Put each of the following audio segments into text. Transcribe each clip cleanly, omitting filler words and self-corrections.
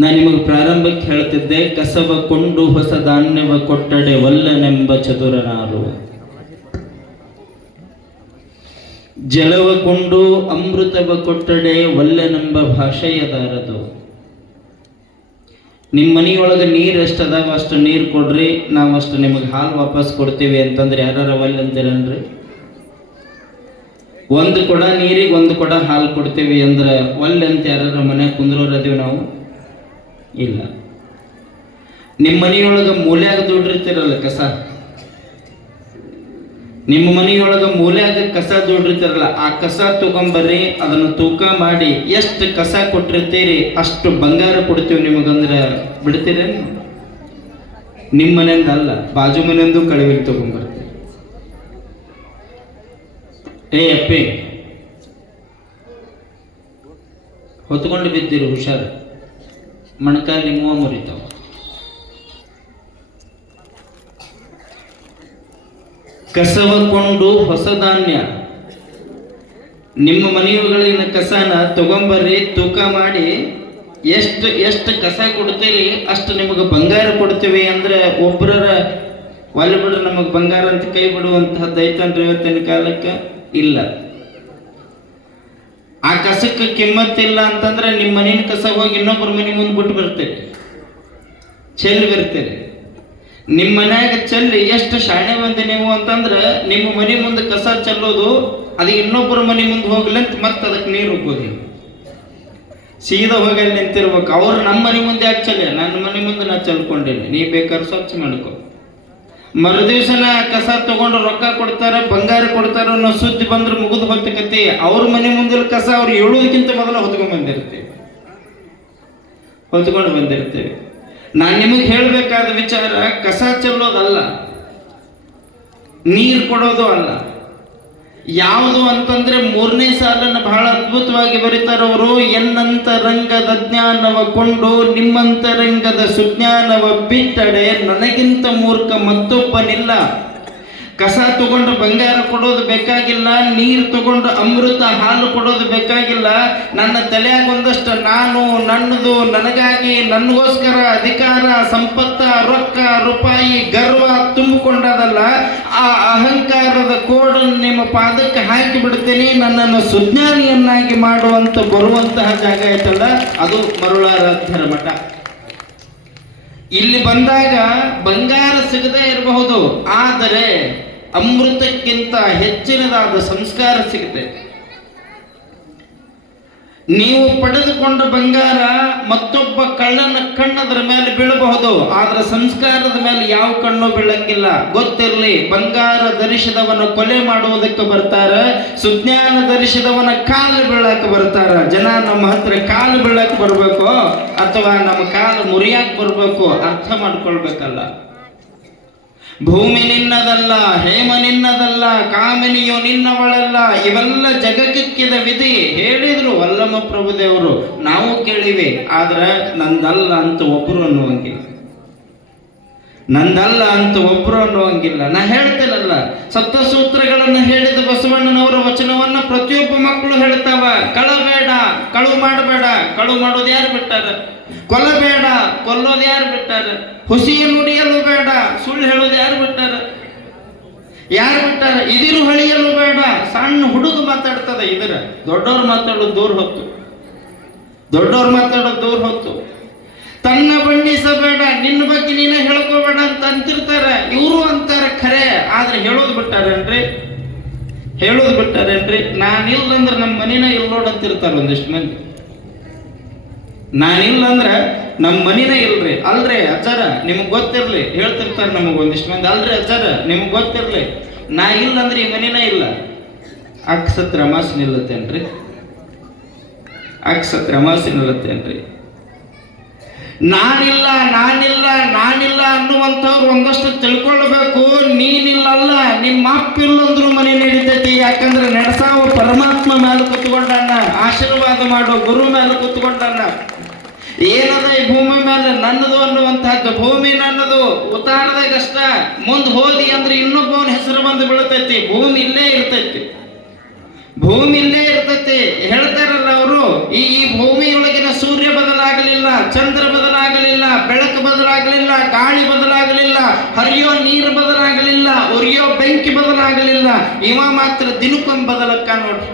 ನಾನು ನಿಮಗೆ ಪ್ರಾರಂಭಕ್ಕೆ ಹೇಳ್ತಿದ್ದೆ, ಕಸವ ಕೊಂಡು ಹೊಸ ಧಾನ್ಯವ ಕೊಟ್ಟಡೆ ವಲ್ಲನೆಂಬ ಚತುರನಾರು, ಜಲವ ಕೊಂಡು ಅಮೃತವ ಕೊಟ್ಟಡೆ ಒಲ್ಲೆನೆಂಬ ಭಾಷೆಯದಾರದು. ನಿಮ್ಮ ಮನೆಯೊಳಗೆ ನೀರು ಎಷ್ಟು ಅದಾವ ಅಷ್ಟು ನೀರು ಕೊಡ್ರಿ, ನಾವು ಅಷ್ಟು ನಿಮಗೆ ಹಾಲು ವಾಪಸ್ ಕೊಡ್ತೀವಿ ಅಂತಂದ್ರೆ ಯಾರು ಒಲ್ಲೆ ಅಂತೀರನ್ರಿ? ಒಂದು ಕೊಡ ನೀರಿಗೆ ಒಂದು ಕೊಡ ಹಾಲು ಕೊಡ್ತೀವಿ ಅಂದ್ರೆ ಒಲ್ಲೆ ಅಂತ ಯಾರ ಮನೆ ಕುಂದ್ರೋರದೀವಿ ನಾವು? ಇಲ್ಲ. ನಿಮ್ಮ ಮನೆಯೊಳಗೆ ಮೂಲ್ಯಾಗ ದುಡ್ಡಿರ್ತೀರಲ್ಲ ಕಸ, ನಿಮ್ಮ ಮನೆಯೊಳಗೆ ಮೂಲ್ಯಾಗ ಕಸ ದುಡ್ಡಿರ್ತೀರಲ್ಲ, ಆ ಕಸ ತಗೊಂಬರ್ರಿ, ಅದನ್ನು ತೂಕ ಮಾಡಿ ಎಷ್ಟು ಕಸ ಕೊಟ್ಟಿರ್ತೀರಿ ಅಷ್ಟು ಬಂಗಾರ ಕೊಡ್ತೀವಿ ನಿಮಗಂದ್ರೆ ಬಿಡ್ತೀರೇನು? ನಿಮ್ಮ ಮನೆಯಿಂದ ಅಲ್ಲ, ಬಾಜು ಮನೆಯಿಂದ ಕಳಿವಿಗೆ ತಗೊಂಬರ್ತೀವಿ. ಅಪ್ಪಿ ಹೊತ್ಕೊಂಡು ಬಿದ್ದಿರು, ಹುಷಾರು, ಮಣಕಾಲಿ ಮೂವ ಮುರಿತಾವ. ಕಸವ ಕೊಂಡು ಹೊಸ ಧಾನ್ಯ, ನಿಮ್ಮ ಮನೆಯೊಳಗಿನ ಕಸನ ತಗೊಂಬರ್ರಿ, ತೂಕ ಮಾಡಿ ಎಷ್ಟು ಕಸ ಕೊಡ್ತೀರಿ ಅಷ್ಟು ನಿಮಗೆ ಬಂಗಾರ ಕೊಡ್ತೀವಿ ಅಂದ್ರೆ ಒಬ್ಬರ ಒಲೆ ಬಿಡ್ರಿ ನಮಗೆ ಬಂಗಾರ ಅಂತ ಕೈ ಬಿಡುವಂತಹದ್ದು ಐತನ್ರಿ ಇವತ್ತಿನ ಕಾಲಕ್ಕೆ? ಇಲ್ಲ. ಆ ಕಸಕ್ಕೆ ಕಿಮ್ಮತ್ತಿಲ್ಲ ಅಂತಂದ್ರೆ ನಿಮ್ಮ ಮನೆಯ ಕಸ ಹೋಗಿ ಇನ್ನೊಬ್ಬರ ಮನೆ ಮುಂದೆ ಬಿಟ್ಟು ಬರ್ತೇವೆ, ಚೆಲ್ಲಿ ಬರ್ತೇವೆ. ನಿಮ್ಮ ಮನ್ಯಾಗ ಚೆಲ್ಲಿ ಎಷ್ಟು ಶಾಣೆ ಬಂದೆ ನೀವು ಅಂತಂದ್ರೆ ನಿಮ್ಮ ಮನೆ ಮುಂದೆ ಕಸ ಚೆಲ್ಲೋದು ಅದು ಇನ್ನೊಬ್ಬರ ಮನೆ ಮುಂದೆ ಹೋಗ್ಲಂತ ಮತ್ತೆ ಅದಕ್ಕೆ ನೀರು ಹೋಗೋದು, ಸೀದಾ ಹೋಗಿ ಅಲ್ಲಿ ನಿಂತಿರ್ಬೇಕು. ಅವ್ರು ನಮ್ಮ ಮನೆ ಮುಂದೆ ಯಾಕೆ ಚೆಲ್ಲ, ನನ್ನ ಮನೆ ಮುಂದೆ ನಾ ಚೆಲ್ಕೊಂಡೇನೆ, ನೀ ಬೇಕಾದ್ರೆ ಸ್ವಚ್ಛ ಮಾಡ್ಕೊ. ಮರುದಿವ್ಸನ ಕಸ ತಗೊಂಡು ರೊಕ್ಕ ಕೊಡ್ತಾರ, ಬಂಗಾರ ಕೊಡ್ತಾರ ಅನ್ನೋ ಸುದ್ದಿ ಬಂದ್ರೆ ಮುಗಿದು ಹೋಗ್ತಕತಿ. ಅವ್ರ ಮನೆ ಮುಂದೆ ಕಸ ಅವ್ರು ಹೇಳೋದಕ್ಕಿಂತ ಮೊದಲ ಹೊತ್ಕೊಂಡು ಬಂದಿರ್ತೇವೆ. ನಾನು ನಿಮಗೆ ಹೇಳಬೇಕಾದ ವಿಚಾರ, ಕಸ ಚೆಲ್ಲೋದಲ್ಲ, ನೀರು ಕೊಡೋದು ಅಲ್ಲ. ಯಾವುದು ಅಂತಂದ್ರೆ 3ನೇ ಸಾಲನ್ನು ಬಹಳ ಅದ್ಭುತವಾಗಿ ಬರೀತಾರವರು. ಎನ್ನಂತರಂಗದ ಜ್ಞಾನವ ಕೊಂಡು ನಿಮ್ಮಂತರಂಗದ ಸುಜ್ಞಾನವ ಬಿಟ್ಟಡೆ ನನಗಿಂತ ಮೂರ್ಖ ಮತ್ತೊಬ್ಬನಿಲ್ಲ. ಕಸ ತಗೊಂಡು ಬಂಗಾರ ಕೊಡೋದು ಬೇಕಾಗಿಲ್ಲ, ನೀರು ತಗೊಂಡು ಅಮೃತ ಹಾಲು ಕೊಡೋದು ಬೇಕಾಗಿಲ್ಲ. ನನ್ನ ತಲೆಯಾಗ ಒಂದಷ್ಟು ನಾನು, ನನ್ನದು, ನನಗಾಗಿ, ನನಗೋಸ್ಕರ ಅಧಿಕಾರ, ಸಂಪತ್ತ, ರೊಕ್ಕ, ರೂಪಾಯಿ, ಗರ್ವ ತುಂಬಿಕೊಂಡದಲ್ಲ. ಆ ಅಹಂಕಾರದ ಕೋಡನ್ನು ನಿಮ್ಮ ಪಾದಕ್ಕೆ ಹಾಕಿ ಬಿಡ್ತೀನಿ, ನನ್ನನ್ನು ಸುಜ್ಞಾನಿಯನ್ನಾಗಿ ಮಾಡುವಂತ ಬರುವಂತಹ ಜಾಗ ಐತಲ್ಲ, ಅದು ಮರುಳಾರಾಧ್ಯರ ಮಠ. ಇಲ್ಲಿ ಬಂದಾಗ ಬಂಗಾರ ಸಿಗದೇ ಇರಬಹುದು, ಆದರೆ ಅಮೃತಕ್ಕಿಂತ ಹೆಚ್ಚಿನದಾದ ಸಂಸ್ಕಾರ ಸಿಗುತ್ತೆ. ನೀವು ಪಡೆದುಕೊಂಡ ಬಂಗಾರ ಮತ್ತೊಬ್ಬ ಕಳ್ಳನ ಕಣ್ಣದರ ಮೇಲೆ ಬೀಳಬಹುದು, ಆದ್ರೆ ಸಂಸ್ಕಾರದ ಮೇಲೆ ಯಾವ ಕಣ್ಣು ಬೀಳಂಗಿಲ್ಲ. ಗೊತ್ತಿರಲಿ, ಬಂಗಾರ ಧರಿಸಿದವನ ಕೊಲೆ ಮಾಡುವುದಕ್ಕೆ ಬರ್ತಾರ, ಸುಜ್ಞಾನ ಧರಿಸಿದವನ ಕಾಲು ಬೀಳಕ್ಕೆ ಬರ್ತಾರ. ಜನ ನಮ್ಮ ಹತ್ರ ಕಾಲು ಬೀಳಕ್ಕೆ ಬರ್ಬೇಕು ಅಥವಾ ನಮ್ಮ ಕಾಲು ಮುರಿಯಾಕ್ ಬರ್ಬೇಕು, ಅರ್ಥ ಮಾಡ್ಕೊಳ್ಬೇಕಲ್ಲ. ಭೂಮಿ ನಿನ್ನದಲ್ಲ, ಹೇಮ ನಿನ್ನದಲ್ಲ, ಕಾಮಿನಿಯು ನಿನ್ನವಳಲ್ಲ, ಇವೆಲ್ಲ ಜಗಕ್ಕಿಕ್ಕಿದ ವಿಧಿ ಹೇಳಿದ್ರು ವಲ್ಲಮ ಪ್ರಭುದೇವರು. ನಾವು ಕೇಳಿವೆ, ಆದ್ರೆ ನಂದಲ್ಲ ಅಂತ ಒಬ್ರು ಅನ್ನುವಂಗಿಲ್ಲ, ನಂದಲ್ಲ ಅಂತ ಒಬ್ರು ಅನ್ನುವಂಗಿಲ್ಲ. ನಾ ಹೇಳ್ತೇನಲ್ಲ, ಸಪ್ತಸೂತ್ರಗಳನ್ನು ಹೇಳಿದ ಬಸವಣ್ಣನವರ ವಚನವನ್ನ ಪ್ರತಿಯೊಬ್ಬ ಮಕ್ಕಳು ಹೇಳ್ತಾವ. ಕಳಬೇಡ, ಕಳು ಮಾಡಬೇಡ, ಕಳು ಮಾಡೋದು ಯಾರು ಬಿಟ್ಟಾರ? ಕೊಲ್ಲಬೇಡ, ಕೊಲ್ಲೋದು ಯಾರು ಬಿಟ್ಟಾರ? ಹುಸಿಯ ನುಡಿಯಲು ಬೇಡ, ಸುಳ್ಳು ಹೇಳೋದು ಯಾರು ಬಿಟ್ಟಾರ? ಇದಿರು ಹಳಿಯಲು ಬೇಡ, ಸಣ್ಣ ಹುಡುಗ ಮಾತಾಡ್ತದ ಇದರ, ದೊಡ್ಡವ್ರು ಮಾತಾಡೋದು ದೂರ ಹೊತ್ತು. ತನ್ನ ಬಣ್ಣಿಸಬೇಡ, ನಿನ್ನ ಬಗ್ಗೆ ನೀನೇ ಹೇಳ್ಕೋಬೇಡ ಅಂತ ಅಂತಿರ್ತಾರ, ಇವರು ಅಂತಾರೆ ಖರೆ, ಆದ್ರೆ ಹೇಳೋದು ಬಿಟ್ಟಾರೇನ್ರಿ? ನಾನಿಲ್ಲ ಅಂದ್ರೆ ನಮ್ಮ ಮನಿನ ಇಲ್ಲ ನೋಡಂತಿರ್ತಾರ ಒಂದಿಷ್ಟು ಮಂದಿ. ನಾನಿಲ್ಲ ಅಂದ್ರೆ ನಮ್ಮ ಮನಿನ ಇಲ್ರಿ. ಅಲ್ರಿ ಅಜ್ಜಾರ ನಿಮಗ್ ಗೊತ್ತಿರ್ಲಿ ಹೇಳ್ತಿರ್ತಾರ ನಮಗ್ ಒಂದಿಷ್ಟು ಮಂದಿ. ಅಲ್ರಿ ಅಜ್ಜಾರ ನಿಮಗ್ ಗೊತ್ತಿರ್ಲಿ, ನಾ ಇಲ್ಲ ಅಂದ್ರೆ ಈ ಮನಿನ ಇಲ್ಲ. ಅಕ್ಷತ್ರ ಅಮಾಸಿ ನಿಲ್ಲತ್ತೇನ್ರಿ? ನಾನಿಲ್ಲ ಅನ್ನುವಂಥವ್ರು ಒಂದಷ್ಟು ತಿಳ್ಕೊಳ್ಬೇಕು. ನೀನಿಲ್ಲಲ್ಲ, ನಿಮ್ಮ ಅಪ್ಪಿಲ್ಲ ಅಂದ್ರೂ ಮನೆ ನಡೀತೈತಿ. ಯಾಕಂದ್ರೆ ನಡೆಸಾವ ಪರಮಾತ್ಮ ಮೇಲೆ ಕುತ್ಕೊಂಡಣ್ಣ, ಆಶೀರ್ವಾದ ಮಾಡೋ ಗುರು ಮೇಲೆ ಕುತ್ಕೊಂಡಣ್ಣ. ಏನದ ಈ ಭೂಮಿ ಮೇಲೆ ನನ್ನದು ಅನ್ನುವಂತಹದ್ದು. ಭೂಮಿ ನನ್ನದು ಉತ್ತಾರದಾಗಷ್ಟ, ಮುಂದೆ ಹೋದಿ ಅಂದ್ರೆ ಇನ್ನೊಬ್ಬವನ ಹೆಸರು ಬಂದು ಬೀಳ್ತೈತಿ. ಭೂಮಿ ಇಲ್ಲೇ ಇರ್ತೈತಿ. ಹೇಳ್ತಾರಲ್ಲ ಅವರು, ಈ ಭೂಮಿಯೊಳಗಿನ ಸೂರ್ಯ ಬದಲಾಗಲಿಲ್ಲ, ಚಂದ್ರ ಬದಲಾಗಲಿಲ್ಲ, ಬೆಳಕು ಬದಲಾಗಲಿಲ್ಲ, ಗಾಳಿ ಬದಲಾಗಲಿಲ್ಲ, ಹರಿಯೋ ನೀರು ಬದಲಾಗಲಿಲ್ಲ, ಉರಿಯೋ ಬೆಂಕಿ ಬದಲಾಗಲಿಲ್ಲ. ಇವ ಮಾತ್ರ ದಿನಕ್ಕೊಮ್ಮೆ ಬದಲಕ್ಕ ನೋಡ್ರಿ.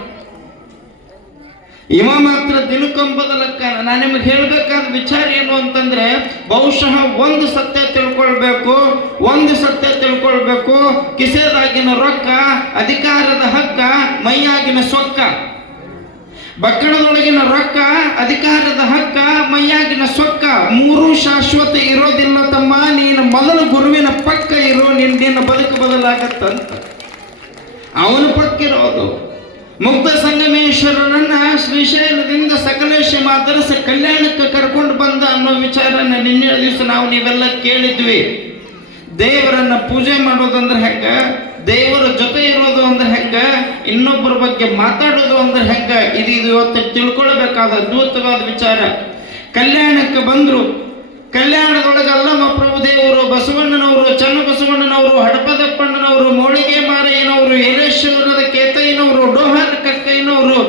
ಇವ ಮಾತ್ರ ದಿನಕ್ಕೊಮ್ಮೆ ಬದಲಕ್ಕ. ನಾನು ನಿಮಗೆ ಹೇಳ್ಬೇಕಾದ ವಿಚಾರ ಏನು ಅಂತಂದ್ರೆ, ಬಹುಶಃ ಒಂದು ಸತ್ಯ ತಿಳ್ಕೊಳ್ಬೇಕು. ಕಿಸೆದಾಗಿನ ರೊಕ್ಕ, ಅಧಿಕಾರದ ಹಕ್ಕ, ಮೈಯಾಗಿನ ಸೊಕ್ಕ. ಬಕ್ಕಣದೊಳಗಿನ ರೊಕ್ಕ, ಅಧಿಕಾರದ ಹಕ್ಕ, ಮೈಯಾಗಿನ ಸೊಕ್ಕ ಮೂರು ಶಾಶ್ವತ ಇರೋದಿಲ್ಲ ತಮ್ಮ. ನೀನು ಮೊದಲು ಗುರುವಿನ ಪಕ್ಕ ಇರೋ, ನಿನ್ನ ಬದುಕು ಬದಲಾಗತ್ತಂತ. ಅವನ ಪಕ್ಕಿರೋದು. ಮುಗ್ಧ ಸಂಗಮೇಶ್ವರನನ್ನ ಶ್ರೀಶೈಲದಿಂದ ಸಕಲೇಶ ಮಾದರಸ ಕಲ್ಯಾಣಕ್ಕೆ ಕರ್ಕೊಂಡು ಬಂದ ಅನ್ನೋ ವಿಚಾರನ ನಿನ್ನೆ ದಿವಸ ನೀವೆಲ್ಲ ಕೇಳಿದ್ವಿ. ದೇವರನ್ನ ಪೂಜೆ ಮಾಡೋದಂದ್ರೆ ಹೆಂಗ, ದೇವರ ಜೊತೆ ಇರೋದು ಅಂದ್ರೆ ಹೆಂಗ, ಇನ್ನೊಬ್ಬರ ಬಗ್ಗೆ ಮಾತಾಡೋದು ಅಂದ್ರೆ ಹೆಂಗ, ಇದು ಇವತ್ತು ತಿಳ್ಕೊಳ್ಬೇಕಾದ ಅದ್ಭುತವಾದ ವಿಚಾರ. ಕಲ್ಯಾಣಕ್ಕೆ ಬಂದ್ರು. ಕಲ್ಯಾಣದೊಳಗೆ ಅಲ್ಲಮ್ಮ ಪ್ರಭುದೇವರು, ಬಸವಣ್ಣನವರು, ಚನ್ನಬಸವಣ್ಣನವರು, ಹಡಪದಪ್ಪಣ್ಣನವರು, ಮೋಳಿಗೆ ಮಾರಯ್ಯನವರು, ಯಲೇಶ್ವರದ ಕೇತಯ್ಯನವರು, ಡೋಹಾರ ಕಕ್ಕಯ್ಯನವರು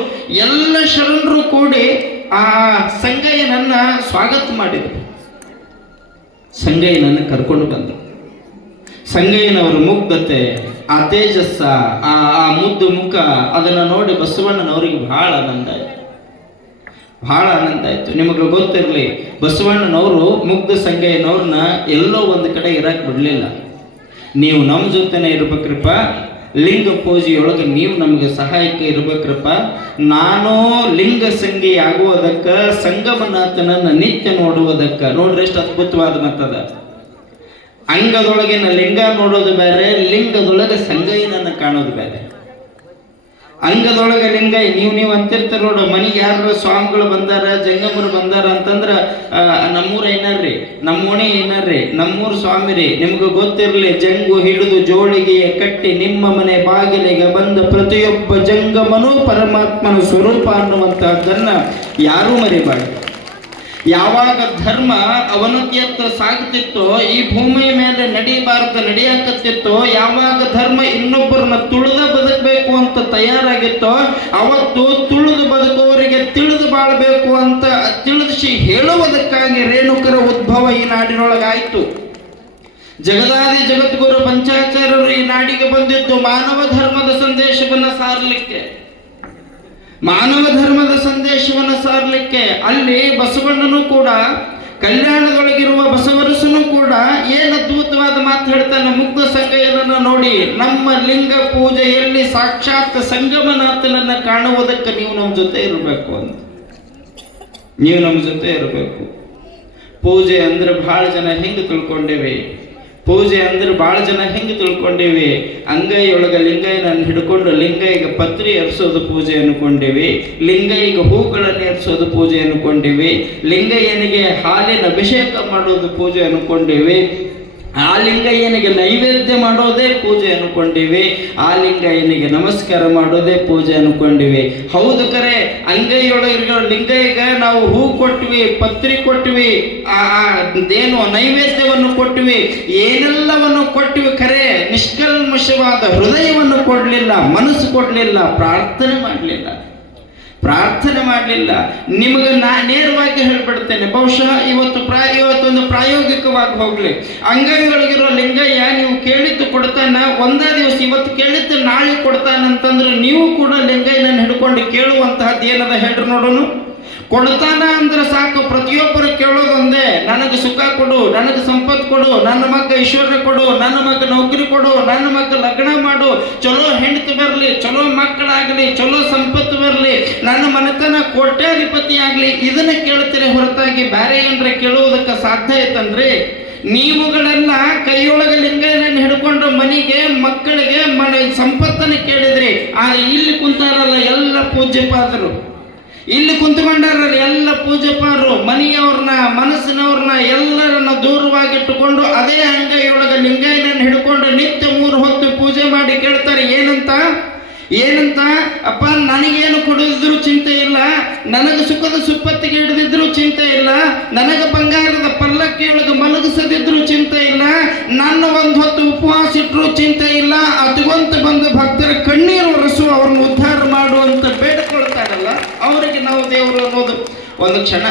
ಎಲ್ಲ ಶರಣರು ಕೂಡಿ ಆ ಸಂಗಯ್ಯನನ್ನ ಸ್ವಾಗತ ಮಾಡಿದರು. ಸಂಗಯ್ಯನನ್ನ ಕರ್ಕೊಂಡು ಬಂದರು. ಸಂಗಯ್ಯನವರ ಮುಗ್ಧತೆ, ಆ ತೇಜಸ್ಸ, ಆ ಮುದ್ದು ಮುಖ ಅದನ್ನ ನೋಡಿ ಬಸವಣ್ಣನವರಿಗೆ ಬಹಳ ಆನಂದ ಆಯ್ತು. ನಿಮಗೆ ಗೊತ್ತಿರಲಿ, ಬಸವಣ್ಣನವರು ಮುಗ್ಧ ಸಂಗಯ್ಯನವ್ರನ್ನ ಎಲ್ಲೋ ಒಂದು ಕಡೆ ಇರಕ್ ಬಿಡ್ಲಿಲ್ಲ. ನೀವು ನಮ್ಮ ಜೊತೆನೆ ಇರ್ಬೇಕ್ರಪ್ಪ, ಲಿಂಗ ಪೂಜೆಯೊಳಗೆ ನೀವು ನಮಗೆ ಸಹಾಯಕ್ಕೆ ಇರ್ಬೇಕ್ರಪ್ಪ. ನಾನು ಲಿಂಗ ಸಂಗಿ ಆಗುವುದಕ್ಕ, ಸಂಗಮನಾಥನನ್ನ ನಿತ್ಯ ನೋಡುವುದಕ್ಕ. ನೋಡ್ರಿ ಎಷ್ಟು ಅದ್ಭುತವಾದ ಮತ್ತದ. ಅಂಗದೊಳಗಿನ ಲಿಂಗ ನೋಡೋದು ಬೇರೆ, ಲಿಂಗದೊಳಗೆ ಸಂಗಯ್ಯನನ್ನ ಕಾಣೋದು ಬೇರೆ. ಅಂಗದೊಳಗೆ ಲಿಂಗ ನೀವು ಅಂತಿರ್ತೀರ ನೋಡು. ಮನೆಗೆ ಯಾರು ಸ್ವಾಮಿಗಳು ಬಂದಾರ, ಜಂಗಮರು ಬಂದಾರ ಅಂತಂದ್ರ ನಮ್ಮೂರ ಏನಾರ್ರಿ, ನಮ್ಮೋಣಿ ಏನಾರ್ರಿ, ನಮ್ಮೂರು ಸ್ವಾಮಿ ರೀ. ನಿಮ್ಗೆ ಗೊತ್ತಿರ್ಲಿ, ಜಂಗು ಹಿಡಿದು ಜೋಳಿಗೆ ಕಟ್ಟಿ ನಿಮ್ಮ ಮನೆ ಬಾಗಿಲಿಗೆ ಬಂದ ಪ್ರತಿಯೊಬ್ಬ ಜಂಗಮನು ಪರಮಾತ್ಮನ ಸ್ವರೂಪ ಅನ್ನುವಂತಹದ್ದನ್ನ ಯಾರೂ ಮರಿಬಾರ್ದು. ಯಾವಾಗ ಧರ್ಮ ಅವನತಿಯತ್ತ ಸಾಗುತ್ತಿತ್ತೋ, ಈ ಭೂಮಿಯ ಮೇಲೆ ನಡೆಯಾಕತ್ತಿತ್ತೋ, ಯಾವಾಗ ಧರ್ಮ ಇನ್ನೊಬ್ಬರನ್ನ ತುಳಿದ ಬದುಕಬೇಕು ಅಂತ ತಯಾರಾಗಿತ್ತೋ, ಅವತ್ತು ತುಳಿದು ಬದುಕುವವರಿಗೆ ತಿಳಿದು ಬಾಳ್ಬೇಕು ಅಂತ ತಿಳಿಸಿ ಹೇಳುವುದಕ್ಕಾಗಿ ರೇಣುಕರ ಉದ್ಭವ ಈ ನಾಡಿನೊಳಗಾಯ್ತು. ಜಗದಾದಿ ಜಗದ್ಗುರು ಪಂಚಾಚಾರ್ಯರು ಈ ನಾಡಿಗೆ ಬಂದಿದ್ದು ಮಾನವ ಧರ್ಮದ ಸಂದೇಶವನ್ನ ಸಾರಲಿಕ್ಕೆ. ಅಲ್ಲಿ ಬಸವಣ್ಣನು ಕೂಡ, ಕಲ್ಯಾಣದೊಳಗಿರುವ ಬಸವರಸನು ಕೂಡ ಏನು ಅದ್ಭುತವಾದ ಮಾತು ಹೇಳ್ತಾನೆ. ಮುಗ್ಧ ಸಂಗಯ್ಯನನ್ನ ನೋಡಿ, ನಮ್ಮ ಲಿಂಗ ಪೂಜೆಯಲ್ಲಿ ಸಾಕ್ಷಾತ್ ಸಂಗಮನಾಥನನ್ನ ಕಾಣುವುದಕ್ಕೆ ನೀವು ನಮ್ಮ ಜೊತೆ ಇರಬೇಕು ಅಂತ. ನೀವು ನಮ್ಮ ಜೊತೆ ಇರಬೇಕು. ಪೂಜೆ ಅಂದ್ರೆ ಬಹಳ ಜನ ಹೆಂಗೆ ತಿಳ್ಕೊಂಡೇವೆ, ಅಂಗೈಯೊಳಗ ಲಿಂಗಯ್ಯನನ್ನು ಹಿಡ್ಕೊಂಡು ಲಿಂಗಯ್ಯಗೆ ಪತ್ರಿ ಏರ್ಸೋದು ಪೂಜೆ ಅನ್ಕೊಂಡೇವಿ, ಲಿಂಗಯ್ಯಗೆ ಹೂಗಳನ್ನು ಏರ್ಸೋದು ಪೂಜೆ ಅನ್ಕೊಂಡೇವಿ, ಲಿಂಗಯ್ಯನಿಗೆ ಹಾಲಿನ ಅಭಿಷೇಕ ಮಾಡೋದು ಪೂಜೆ ಅನ್ಕೊಂಡೇವಿ, ಆ ಲಿಂಗಯ್ಯನಿಗೆ ನೈವೇದ್ಯ ಮಾಡೋದೇ ಪೂಜೆ ಅನ್ಕೊಂಡಿವಿ, ಆ ಲಿಂಗಯ್ಯನಿಗೆ ನಮಸ್ಕಾರ ಮಾಡೋದೇ ಪೂಜೆ ಅನ್ಕೊಂಡಿವಿ. ಹೌದು ಕರೆ, ಅಂಗೈಯೊಳಗಿರೋ ಲಿಂಗಯ್ಯಗೆ ನಾವು ಹೂ ಕೊಟ್ವಿ, ಪತ್ರಿ ಕೊಟ್ವಿ, ಅದೇನು ನೈವೇದ್ಯವನ್ನು ಕೊಟ್ವಿ, ಏನೆಲ್ಲವನ್ನು ಕೊಟ್ವಿ. ಖರೆ ನಿಷ್ಕಲ್ಮಶವಾದ ಹೃದಯವನ್ನು ಕೊಡಲಿಲ್ಲ, ಮನಸ್ಸು ಕೊಡಲಿಲ್ಲ, ಪ್ರಾರ್ಥನೆ ಮಾಡಲಿಲ್ಲ. ನಿಮಗೆ ನೇರವಾಗಿ ಹೇಳ್ಬಿಡ್ತೇನೆ, ಬಹುಶಃ ಇವತ್ತೊಂದು ಪ್ರಾಯೋಗಿಕವಾಗಿ ಹೋಗ್ಲಿ. ಅಂಗೈಗಳಿಗಿರೋ ಲಿಂಗಯ್ಯ ನೀವು ಕೇಳಿದ್ದು ಕೊಡ್ತಾನ, ಒಂದೇ ದಿವಸ ಇವತ್ತು ಕೇಳಿದ್ದು ನಾಳೆ ಕೊಡ್ತಾನಂತಂದ್ರೆ ನೀವು ಕೂಡ ಲಿಂಗಯ್ಯನನ್ನು ಹಿಡ್ಕೊಂಡು ಕೇಳುವಂತಹದ್ದು ಏನದ ಹೇಳ್ರಿ ನೋಡೋಣ. ಕೊಡ್ತಾನ ಅಂದ್ರೆ ಸಾಕು, ಪ್ರತಿಯೊಬ್ಬರು ಕೇಳೋದೊಂದೇ, ನನಗೆ ಸುಖ ಕೊಡು, ನನಗೆ ಸಂಪತ್ತು ಕೊಡು, ನನ್ನ ಮಗ ಐಶ್ವರ್ಯ ಕೊಡು, ನನ್ನ ಮಗ ನೌಕರಿ ಕೊಡು, ನನ್ನ ಮಗ ಲಗ್ನ ಮಾಡು, ಚಲೋ ಹೆಂಡತಿ ಬರಲಿ, ಚಲೋ ಮಕ್ಕಳಾಗಲಿ, ಚಲೋ ಸಂಪತ್ತು ಬರಲಿ, ನನ್ನ ಮನೆತನ ಕೋಟ್ಯಾಧಿಪತಿ ಆಗಲಿ, ಇದನ್ನ ಕೇಳ್ತೀರಿ ಹೊರತಾಗಿ ಬೇರೆ ಏನ್ರ ಕೇಳುವುದಕ್ಕೆ ಸಾಧ್ಯ ಐತಂದ್ರಿ? ನೀವುಗಳೆಲ್ಲ ಕೈಯೊಳಗೆ ಲಿಂಗಯ್ಯನನ್ನು ಹಿಡ್ಕೊಂಡು ಮನೆಗೆ, ಮಕ್ಕಳಿಗೆ, ಸಂಪತ್ತನ್ನು ಕೇಳಿದ್ರಿ. ಆದ್ರೆ ಇಲ್ಲಿ ಕುಂತಾರಲ್ಲ ಎಲ್ಲ ಪೂಜ್ಯಪಾದರು, ಇಲ್ಲಿ ಕುಂತ್ಕೊಂಡಾರಲ್ಲ ಎಲ್ಲ ಪೂಜೆಪಾರರು, ಮನೆಯವ್ರನ್ನ, ಮನಸ್ಸಿನವ್ರನ್ನ ಎಲ್ಲರನ್ನ ದೂರವಾಗಿಟ್ಟುಕೊಂಡು ಅದೇ ಅಂಗೈಯೊಳಗೆ ಲಿಂಗಯ್ಯನನ್ನು ಹಿಡ್ಕೊಂಡು ನಿತ್ಯ 3 ಹೊತ್ತು ಪೂಜೆ ಮಾಡಿ ಕೇಳ್ತಾರೆ. ಏನಂತ ಅಪ್ಪ, ನನಗೇನು ಕೊಡದಿದ್ರು ಚಿಂತೆ ಇಲ್ಲ, ನನಗೆ ಸುಖದ ಸುಪ್ಪತ್ತಿಗೆ ಹಿಡಿದಿದ್ರು ಚಿಂತೆ ಇಲ್ಲ, ನನಗೆ ಬಂಗಾರದ ಪಲ್ಲಕ್ಕಿಯೊಳಗೆ ಮಲಗಿಸದಿದ್ರು ಚಿಂತೆ ಇಲ್ಲ, ನನ್ನ 1 ಹೊತ್ತು ಉಪವಾಸ ಇಟ್ಟರು ಚಿಂತೆ ಇಲ್ಲ, ಅದುಗೊಂತ ಬಂದು ಭಕ್ತರ ಕಣ್ಣೀರು ಒರೆಸು, ಅವ್ರನ್ನ ಉದ್ಧಾರ ಮಾಡುವಂತ ಬೇಡಿಕೊಳ್ತಾರಲ್ಲ, ಅವರಿಗೆ ನಾವು ದೇವರು ಅನ್ನೋದು ಒಂದು ಕ್ಷಣ